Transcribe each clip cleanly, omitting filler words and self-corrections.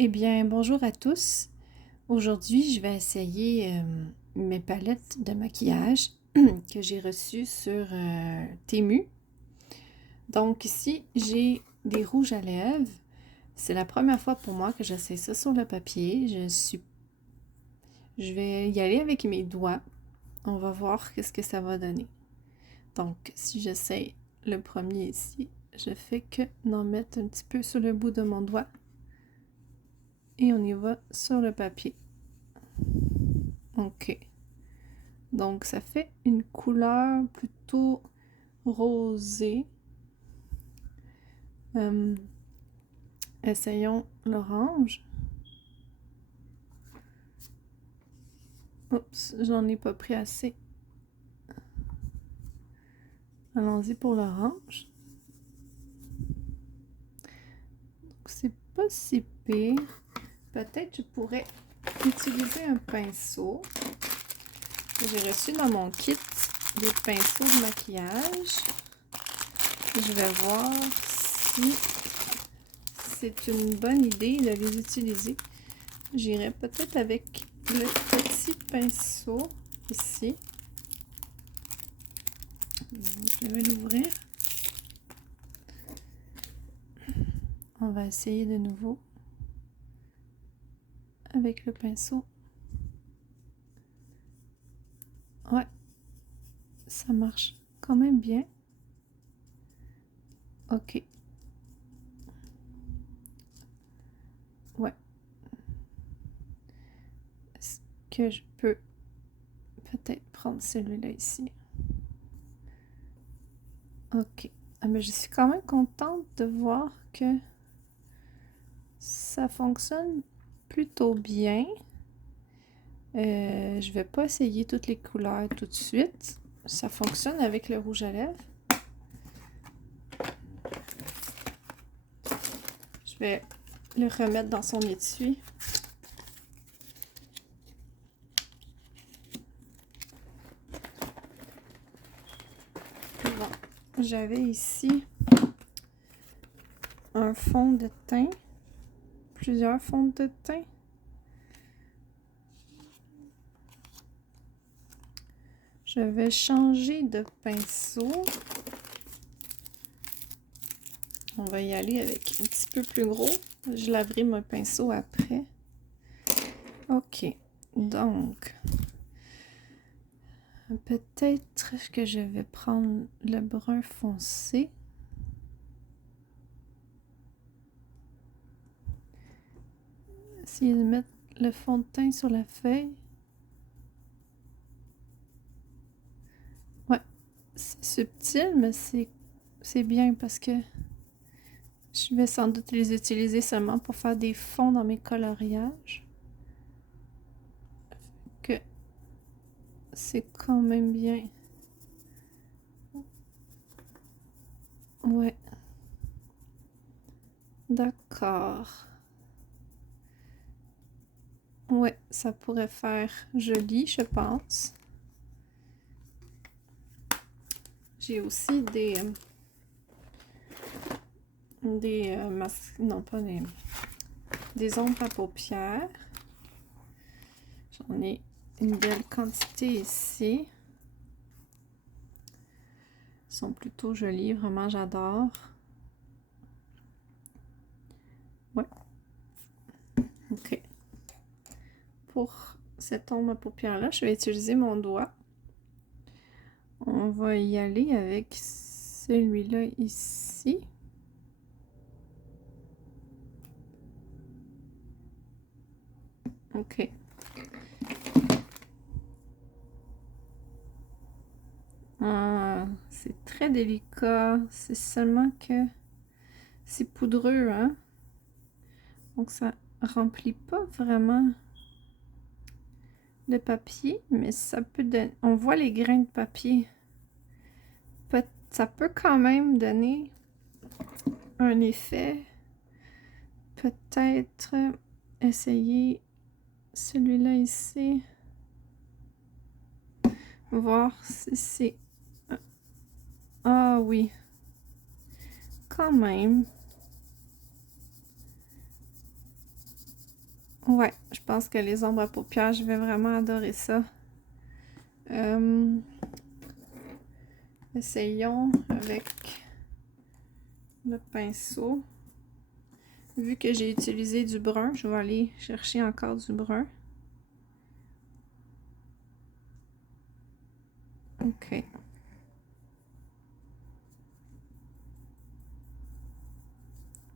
Eh bien, bonjour à tous. Aujourd'hui, je vais essayer mes palettes de maquillage que j'ai reçues sur Temu. Donc ici, j'ai des rouges à lèvres. C'est la première fois pour moi que j'essaie ça sur le papier. Je vais y aller avec mes doigts. On va voir qu'est-ce que ça va donner. Donc, si j'essaie le premier ici, je fais que d'en mettre un petit peu sur le bout de mon doigt. Et on y va sur le papier. OK. Donc, ça fait une couleur plutôt rosée. Essayons l'orange. Oups, j'en ai pas pris assez. Allons-y pour l'orange. Donc, c'est pas si pire. Peut-être je pourrais utiliser un pinceau. J'ai reçu dans mon kit des pinceaux de maquillage. Je vais voir si c'est une bonne idée de les utiliser. J'irai peut-être avec le petit pinceau ici. Je vais l'ouvrir. On va essayer de nouveau avec le pinceau. Ouais, ça marche quand même bien. Ok. Ouais. Est-ce que je peux peut-être prendre celui-là ici? Ok. Ah, mais je suis quand même contente de voir que ça fonctionne plutôt bien. Je vais pas essayer toutes les couleurs tout de suite. Ça fonctionne avec le rouge à lèvres. Je vais le remettre dans son étui. Bon, j'avais ici un fond de teint, plusieurs fonds de teint. Je vais changer de pinceau. On va y aller avec un petit peu plus gros. Je laverai mon pinceau après. Ok, donc peut-être que je vais prendre le brun foncé. Essayer de mettre le fond de teint sur la feuille. Ouais, c'est subtil, mais c'est bien parce que je vais sans doute les utiliser seulement pour faire des fonds dans mes coloriages. Que c'est quand même bien. Ouais. D'accord. Ouais, ça pourrait faire joli, je pense. J'ai aussi des masques, non pas des ombres à paupières. J'en ai une belle quantité ici. Ils sont plutôt jolis, vraiment j'adore. Ouais. Ok. Pour cette ombre à paupières-là, je vais utiliser mon doigt. On va y aller avec celui-là ici. Ok. Ah, c'est très délicat. C'est seulement que c'est poudreux, hein? Donc ça remplit pas vraiment le papier, mais ça peut donner... On voit les grains de papier. Ça peut quand même donner un effet. Peut-être essayer celui-là ici. Voir si c'est... Ah oui. Quand même. Ouais, je pense que les ombres à paupières, je vais vraiment adorer ça. Essayons avec le pinceau. Vu que j'ai utilisé du brun, je vais aller chercher encore du brun. Ok.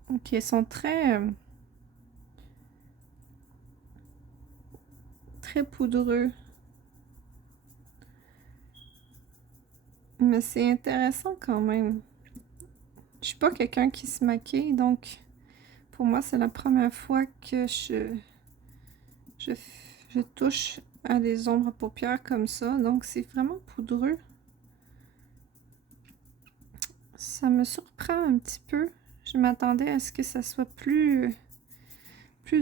Ok, ils sont très poudreux. Mais c'est intéressant quand même. Je suis pas quelqu'un qui se maquille, donc pour moi, c'est la première fois que je, je touche à des ombres à paupières comme ça. Donc c'est vraiment poudreux. Ça me surprend un petit peu. Je m'attendais à ce que ça soit plus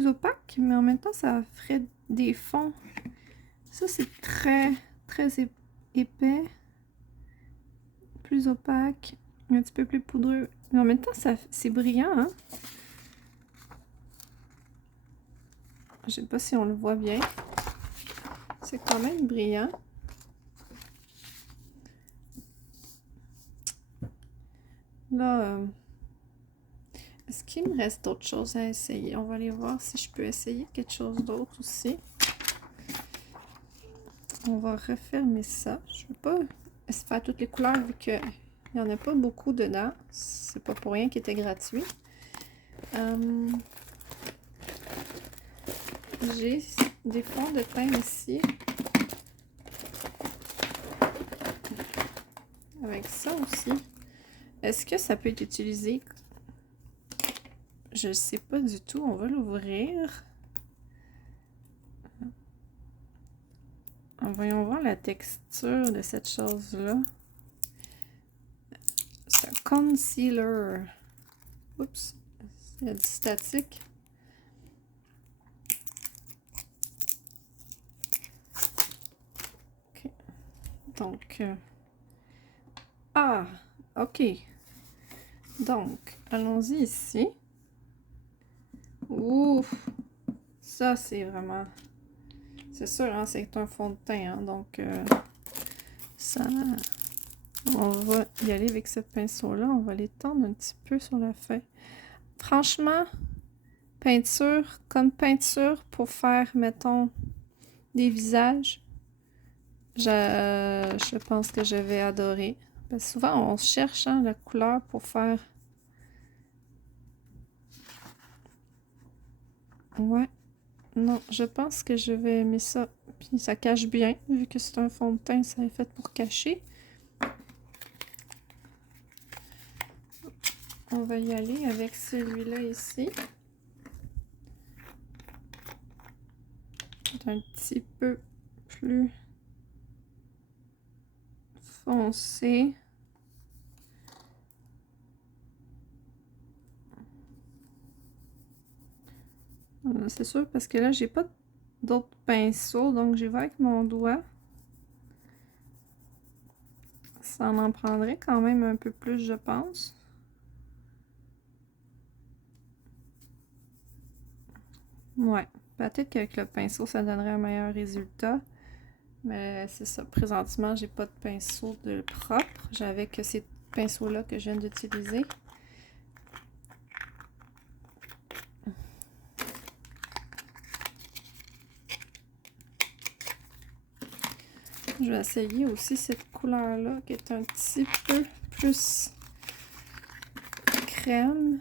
opaque, mais en même temps, ça ferait des fonds. Ça, c'est très épais, plus opaque, un petit peu plus poudreux. Mais en même temps, c'est brillant, hein? Je sais pas si on le voit bien. C'est quand même brillant. Là, est-ce qu'il me reste d'autres choses à essayer? On va aller voir si je peux essayer quelque chose d'autre aussi. On va refermer ça. Je ne veux pas faire toutes les couleurs vu qu'il n'y en a pas beaucoup dedans. C'est pas pour rien qu'il était gratuit. J'ai des fonds de teint ici. Avec ça aussi. Est-ce que ça peut être utilisé? Je ne sais pas du tout. On va l'ouvrir. Voyons voir la texture de cette chose-là. C'est un concealer. Oups. Il y a du statique. Ok. Donc... Ah! Ok. Donc, allons-y ici. Ouf! Ça, c'est vraiment... C'est sûr, hein, c'est un fond de teint, hein, donc ça... On va y aller avec ce pinceau-là. On va l'étendre un petit peu sur la feuille. Franchement, peinture, comme peinture pour faire, mettons, des visages, je pense que je vais adorer. Parce que souvent, on cherche hein, la couleur pour faire... Ouais. Non, je pense que je vais aimer ça. Puis ça cache bien, vu que c'est un fond de teint, ça est fait pour cacher. On va y aller avec celui-là ici. C'est un petit peu plus foncé. C'est sûr parce que là, j'ai pas d'autres pinceaux, donc j'y vais avec mon doigt. Ça en prendrait quand même un peu plus, je pense. Ouais, peut-être qu'avec le pinceau, ça donnerait un meilleur résultat. Mais c'est ça, présentement, j'ai pas de pinceau de propre. J'avais que ces pinceaux-là que je viens d'utiliser. Je vais essayer aussi cette couleur-là qui est un petit peu plus crème.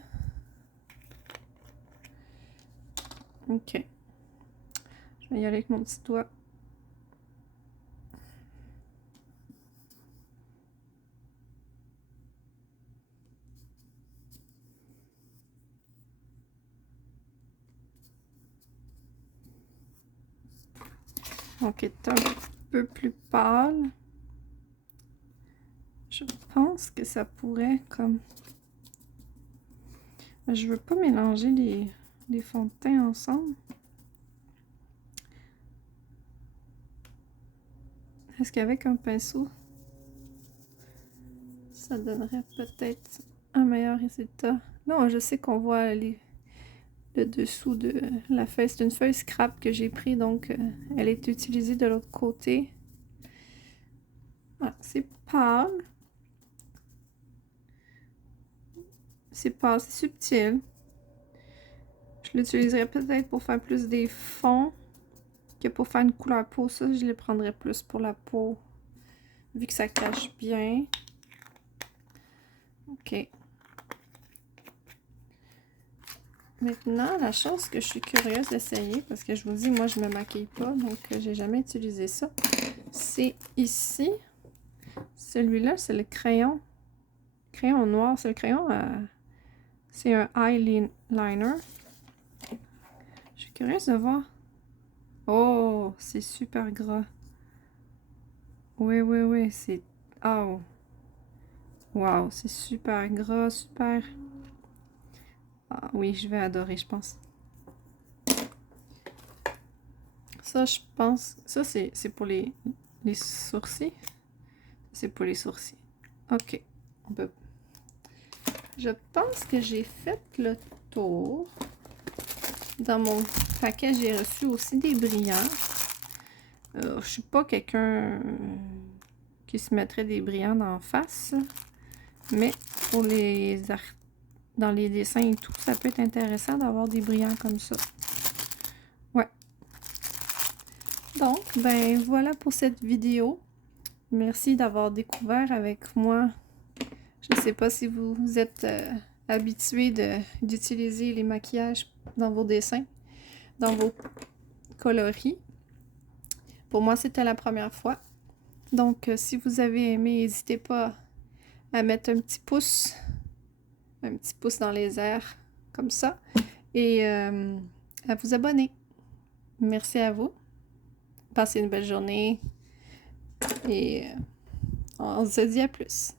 Ok. Je vais y aller avec mon petit doigt. Donc, est un peu plus pâle. Je pense que ça pourrait comme... Je veux pas mélanger les fonds de teint ensemble. Est-ce qu'avec un pinceau, ça donnerait peut-être un meilleur résultat? Là, je sais qu'on voit le dessous de la feuille. C'est une feuille scrap que j'ai pris, donc elle est utilisée de l'autre côté. Voilà, c'est pâle. C'est pâle, c'est subtil. Je l'utiliserai peut-être pour faire plus des fonds que pour faire une couleur peau. Ça, je les prendrais plus pour la peau, vu que ça cache bien. OK. Maintenant, la chose que je suis curieuse d'essayer, parce que je vous dis, moi, je me maquille pas, donc j'ai jamais utilisé ça, c'est ici. Celui-là, c'est le crayon. Crayon noir, c'est le crayon c'est un eyeliner. Je suis curieuse de voir. Oh, c'est super gras. Oui, oui, oui, c'est... Oh! Wow, c'est super gras, super... Ah oui, je vais adorer, je pense. Ça, je pense... Ça, c'est pour les sourcils. C'est pour les sourcils. OK. On peut... Je pense que j'ai fait le tour. Dans mon paquet, j'ai reçu aussi des brillants. Je suis pas quelqu'un qui se mettrait des brillants d'en face. Mais pour dans les dessins et tout, ça peut être intéressant d'avoir des brillants comme ça. Ouais. Donc, ben voilà pour cette vidéo. Merci d'avoir découvert avec moi. Je ne sais pas si vous êtes habitué d'utiliser les maquillages dans vos dessins, dans vos coloris. Pour moi, c'était la première fois. Donc, si vous avez aimé, n'hésitez pas à mettre un petit pouce dans les airs, comme ça, et à vous abonner. Merci à vous. Passez une belle journée et on se dit à plus.